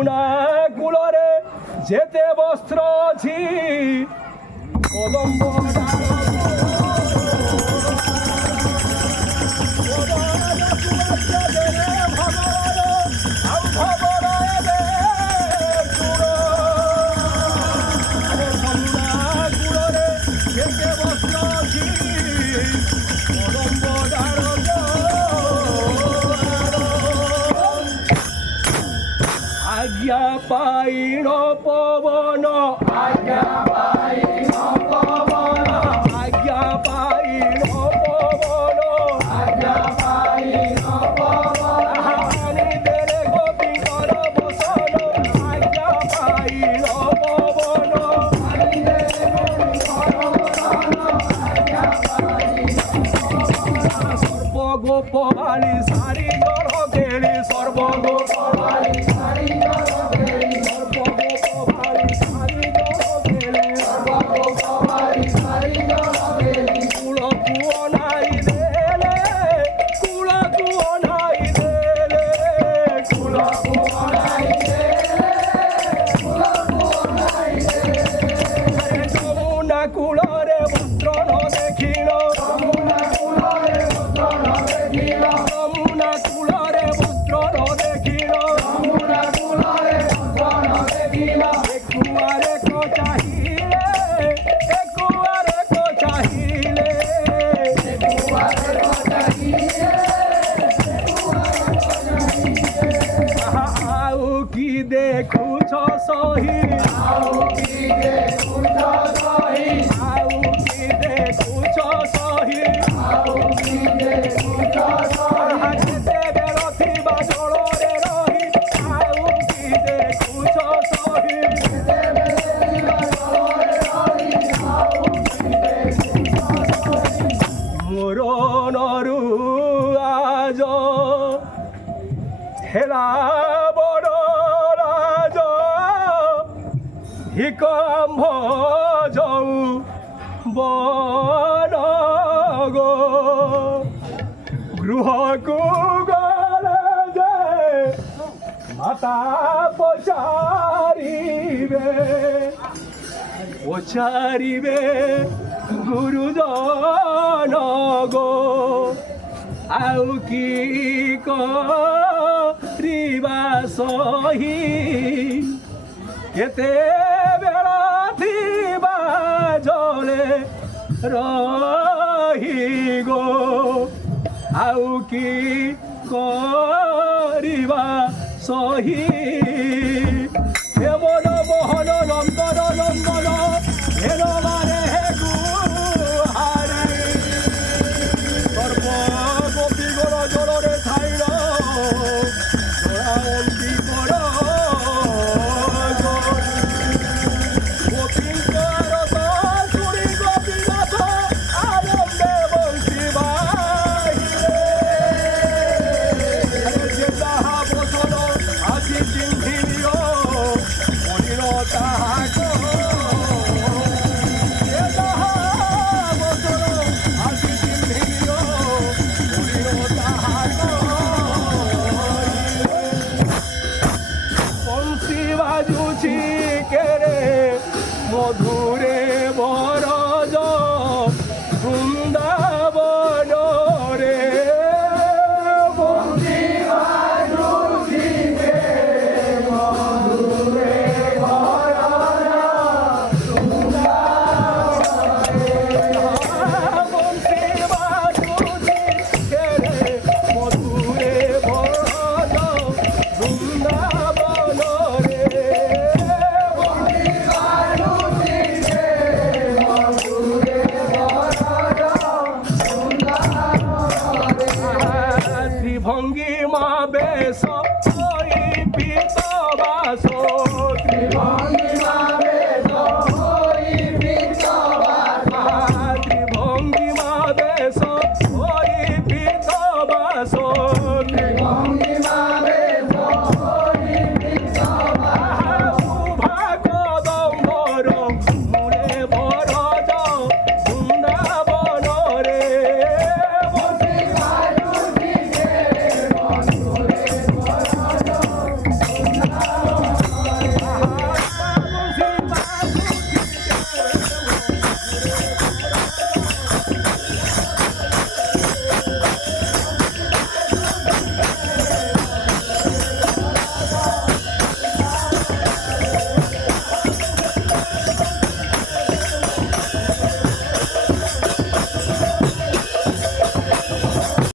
যমুনা কূলরে যেতে বস্ত্র ଅଛି কদম্ব আজ্ঞা পাইণ পবন আজ্ঞা পাইণ পবন আজ্ঞা পাইণ পবন আজ্ঞা পাইণ পবন আনিদেরে গোপীকর বসন আজ্ঞা পাইণ পবন আনিদেরে গোপীকর বসন আজ্ঞা পাইণ সর্বগোপবালী সারি জড় কেলি সর্বগোপবালী কুলরে পুত্র দেখিল যমুনা কুলরে পুত্র দেখিল একুয়ারে কো চাহিলে একুয়ারে কো চাহিলে আউ কি দেখুছ সহি আউ কি দেখুছ সহি আউ কি দেখুছ সহি আউ কি দেখুছ সহি যেতে বেল থিবা জଳରେ রহি আউ কি দেখুছ সহি যেতে বেল থিবা জଳରେ রহি আউ কি দেখুছ সহি মোর নরু আজ হেলা বড় রাজ হিকম্ভ যৌ বন গো গৃহকু গলে যে মাতা পচারিবে গুরুজন গো আউ কি করিবা সহি কেতে বেল থিবা জলে রহি গো আউ কি করিবা সহি হেমন মোহন নন্দন নন্দন হেরবারে হে গুহারি সর্ব গোপী গণ জলরে ছাইল জোড়াবন্তি কর গোপীঙ্কর চুরি গোপীনাথ আনন্দে বংশী বাহিরে যে তাহা বসন আসি চিন্ধিলিও মনির তাহাক যে তাহা বসন আসি চিন্ধিলিও মনির তাহাক বংশী বাজুছি কেরে মধুরে বরজ বৃন্দাবন রে বংশী বাজুছি কেরে মধুরে বরজ বৃন্দাবন বংশী বাজুছি কেরে মধুরে বরজ বৃন্দাবন রে ত্রিভঙ্গিমা বেশ ওই পিতবাস ত্রিভঙ্গিমা বেশ ওই পিতবাস ত্রিভঙ্গিমা বেশ ওই পিতবাস